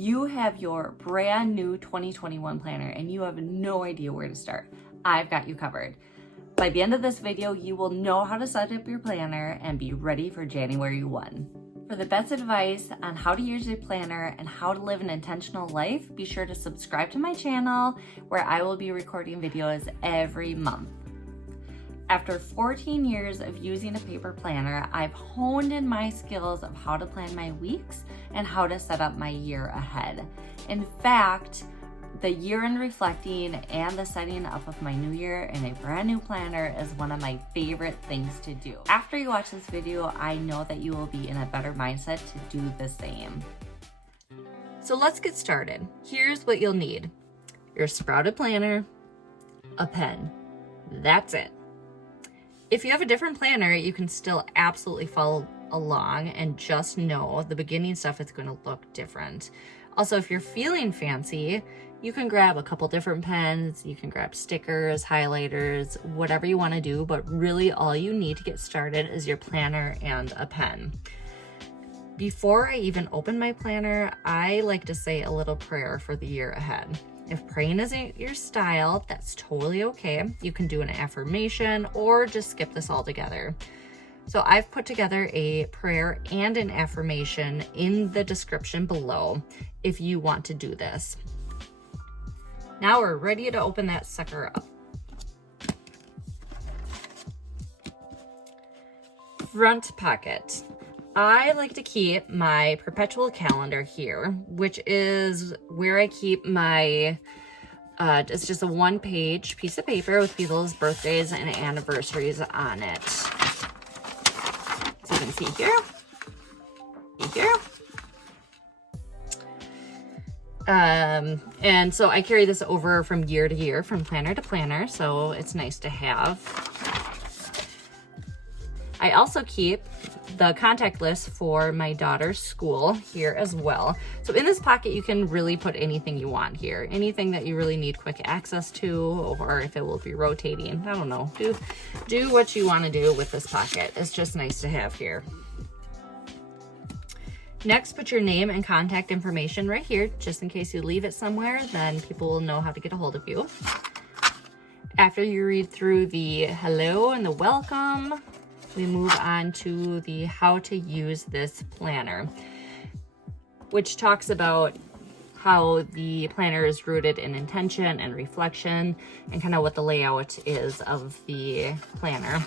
You have your brand new 2021 planner and you have no idea where to start. I've got you covered. By the end of this video, you will know how to set up your planner and be ready for January 1. For the best advice on how to use your planner and how to live an intentional life, be sure to subscribe to my channel where I will be recording videos every month. After 14 years of using a paper planner, I've honed in my skills of how to plan my weeks and how to set up my year ahead. In fact, the year-end reflecting and the setting up of my new year in a brand new planner is one of my favorite things to do. After you watch this video, I know that you will be in a better mindset to do the same. So let's get started. Here's what you'll need: your sprouted planner, a pen. That's it. If you have a different planner, you can still absolutely follow along, and just know the beginning stuff is going to look different. Also, if you're feeling fancy, you can grab a couple different pens, you can grab stickers, highlighters, whatever you want to do, but really all you need to get started is your planner and a pen. Before I even open my planner, I like to say a little prayer for the year ahead. If praying isn't your style, that's totally okay. You can do an affirmation or just skip this altogether. So I've put together a prayer and an affirmation in the description below if you want to do this. Now we're ready to open that sucker up. Front pocket. I like to keep my perpetual calendar here, which is where I keep my, it's just a one-page piece of paper with people's birthdays and anniversaries on it. So you can see here. And so I carry this over from year to year, from planner to planner, so it's nice to have. I also keep the contact list for my daughter's school here as well. So in this pocket, you can really put anything you want here. Anything that you really need quick access to, or if it will be rotating, I don't know. Do what you want to do with this pocket. It's just nice to have here. Next, put your name and contact information right here, just in case you leave it somewhere, then people will know how to get a hold of you. After you read through the hello and the welcome, we move on to the how to use this planner, which talks about how the planner is rooted in intention and reflection and kind of what the layout is of the planner.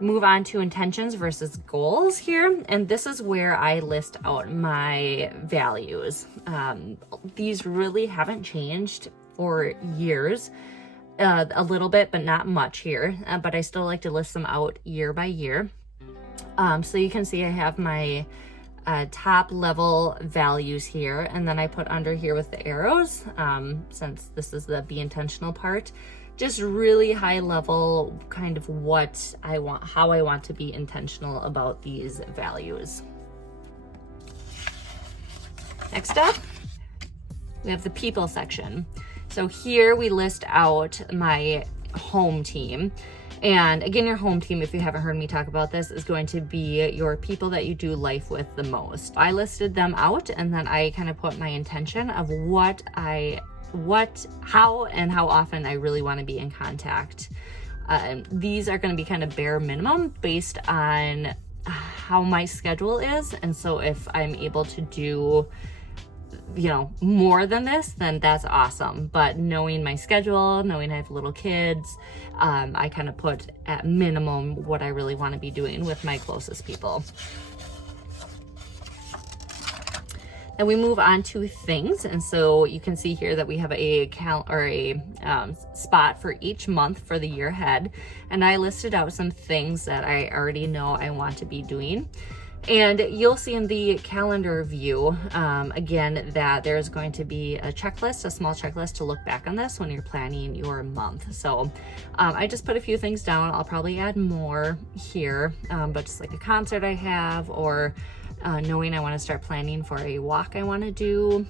Move on to intentions versus goals here, and this is where I list out my values. These really haven't changed for years. A little bit, but not much here, but I still like to list them out year by year. So you can see I have my top level values here, and then I put under here with the arrows, since this is the be intentional part, just really high level kind of what I want, how I want to be intentional about these values. Next up, we have the people section. So here we list out my home team. And again, your home team, if you haven't heard me talk about this, is going to be your people that you do life with the most. I listed them out, and then I kind of put my intention of how and how often I really want to be in contact. These are going to be kind of bare minimum based on how my schedule is. And so if I'm able to do more than this, then that's awesome. But knowing my schedule, knowing I have little kids, I kind of put at minimum what I really want to be doing with my closest people. Then we move on to things, and so you can see here that we have a spot for each month for the year ahead, and I listed out some things that I already know I want to be doing. And you'll see in the calendar view, again, that there's going to be a checklist, a small checklist to look back on this when you're planning your month. So I just put a few things down. I'll probably add more here, but just like a concert I have, or knowing I want to start planning for a walk I want to do.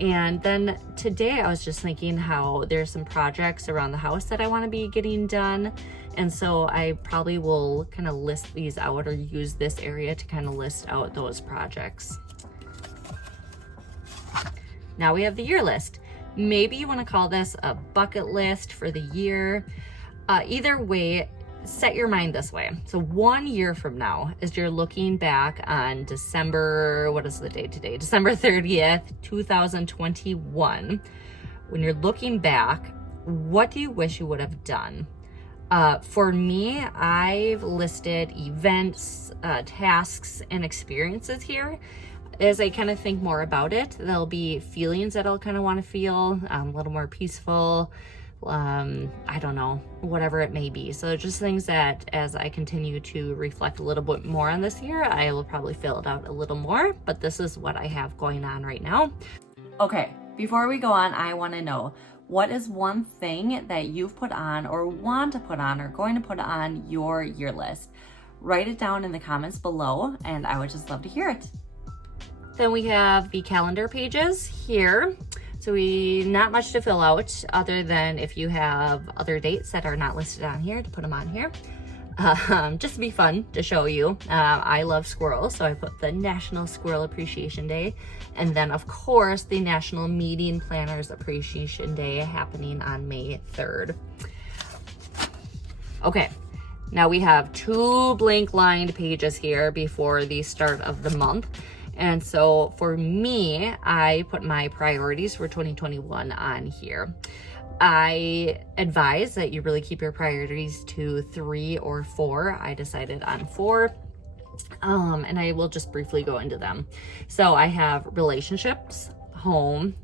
And then today I was just thinking how there's some projects around the house that I want to be getting done. And so I probably will kind of list these out, or use this area to kind of list out those projects. Now we have the year list. Maybe you want to call this a bucket list for the year. Either way, set your mind this way. So 1 year from now, as you're looking back on December, what is the date today? December 30th, 2021. When you're looking back, what do you wish you would have done? For me, I've listed events, tasks, and experiences here. As I kind of think more about it, there'll be feelings that I'll kind of want to feel, a little more peaceful, I don't know, whatever it may be. So just things that as I continue to reflect a little bit more on this year, I will probably fill it out a little more, but this is what I have going on right now. Okay, before we go on, I want to know, what is one thing that you've put on or want to put on or going to put on your year list? Write it down in the comments below, and I would just love to hear it. Then we have the calendar pages here. So not much to fill out other than if you have other dates that are not listed on here, to put them on here. Just to be fun to show you. I love squirrels, so I put the National Squirrel Appreciation Day. And then of course the National Meeting Planners Appreciation Day happening on May 3rd. Okay, now we have 2 blank lined pages here before the start of the month. And so for me, I put my priorities for 2021 on here. I advise that you really keep your priorities to 3 or 4. I decided on 4. And I will just briefly go into them. So I have relationships, home,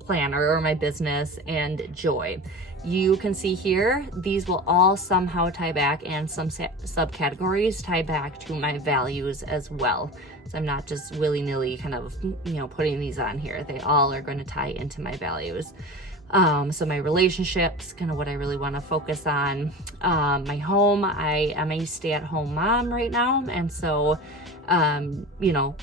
planner or my business, and joy. You can see here, these will all somehow tie back, and some subcategories tie back to my values as well. So I'm not just willy-nilly kind of, putting these on here. They all are going to tie into my values. So my relationships, kind of what I really want to focus on. My home, I am a stay-at-home mom right now. And so,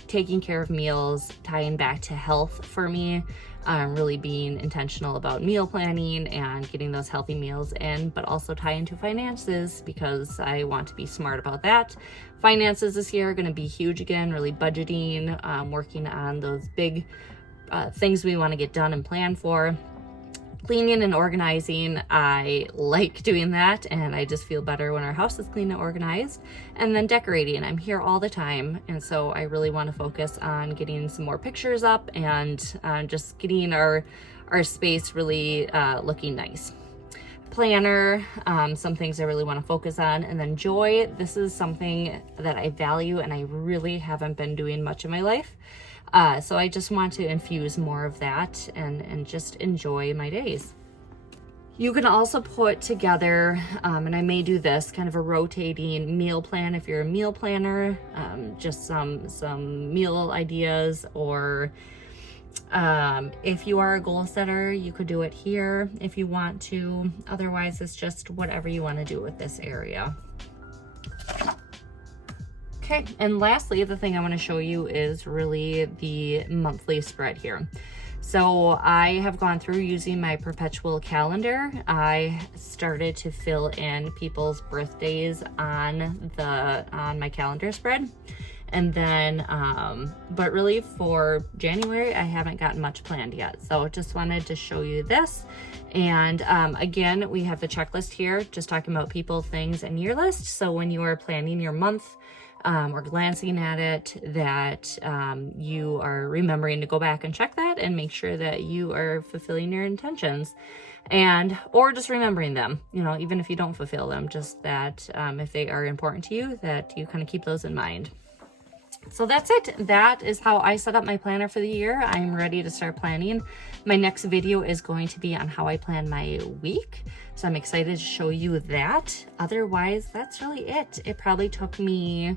taking care of meals, tying back to health for me, really being intentional about meal planning and getting those healthy meals in, but also tie into finances because I want to be smart about that. Finances this year are going to be huge again, really budgeting, working on those big things we want to get done and plan for. Cleaning and organizing, I like doing that, and I just feel better when our house is clean and organized. And then decorating, I'm here all the time, and so I really want to focus on getting some more pictures up and just getting our space really looking nice. Planner, some things I really want to focus on. And then joy, this is something that I value and I really haven't been doing much in my life. So I just want to infuse more of that and just enjoy my days. You can also put together, and I may do this, kind of a rotating meal plan if you're a meal planner, just some meal ideas, or if you are a goal setter, you could do it here if you want to. Otherwise, it's just whatever you want to do with this area. Okay, and lastly, the thing I want to show you is really the monthly spread here. So I have gone through using my perpetual calendar. I started to fill in people's birthdays on my calendar spread. And then, but really for January, I haven't gotten much planned yet. So just wanted to show you this. And again, we have the checklist here, just talking about people, things, and year list. So when you are planning your month, or glancing at it, that you are remembering to go back and check that and make sure that you are fulfilling your intentions, or just remembering them, even if you don't fulfill them, just that if they are important to you, that you kind of keep those in mind. So that's it. That is how I set up my planner for the year. I'm ready to start planning. My next video is going to be on how I plan my week. So I'm excited to show you that. Otherwise, that's really it. It probably took me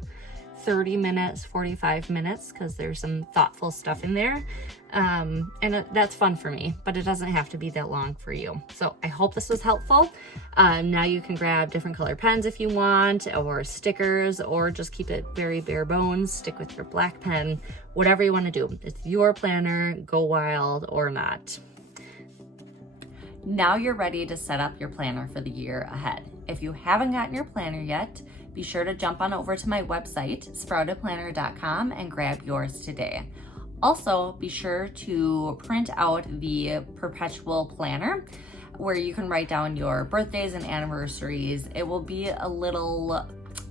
30 minutes, 45 minutes, because there's some thoughtful stuff in there. And that's fun for me, but it doesn't have to be that long for you. So I hope this was helpful. Now you can grab different color pens if you want, or stickers, or just keep it very bare bones. Stick with your black pen, whatever you want to do. It's your planner, go wild or not. Now you're ready to set up your planner for the year ahead. If you haven't gotten your planner yet, be sure to jump on over to my website, sproutedplanner.com, and grab yours today. Also, be sure to print out the perpetual planner where you can write down your birthdays and anniversaries. It will be a little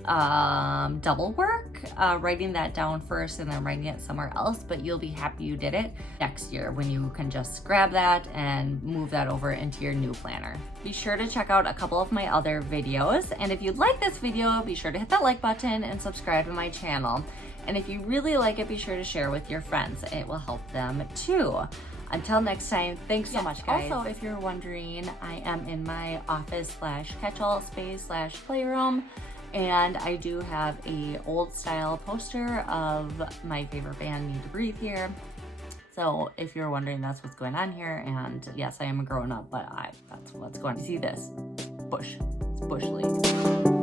double work, writing that down first and then writing it somewhere else, but you'll be happy you did it next year when you can just grab that and move that over into your new planner. Be sure to check out a couple of my other videos, and if you like this video, be sure to hit that like button and subscribe to my channel. And if you really like it, be sure to share with your friends. It will help them too. Until next time, thanks so much, guys. Also, if you're wondering, I am in my office / catch-all space / playroom, and I do have a old style poster of my favorite band, Need to Breathe, here. So if you're wondering, that's what's going on here. And yes, I am a grown up, but that's what's going on. You see this? Bush. It's Bush League.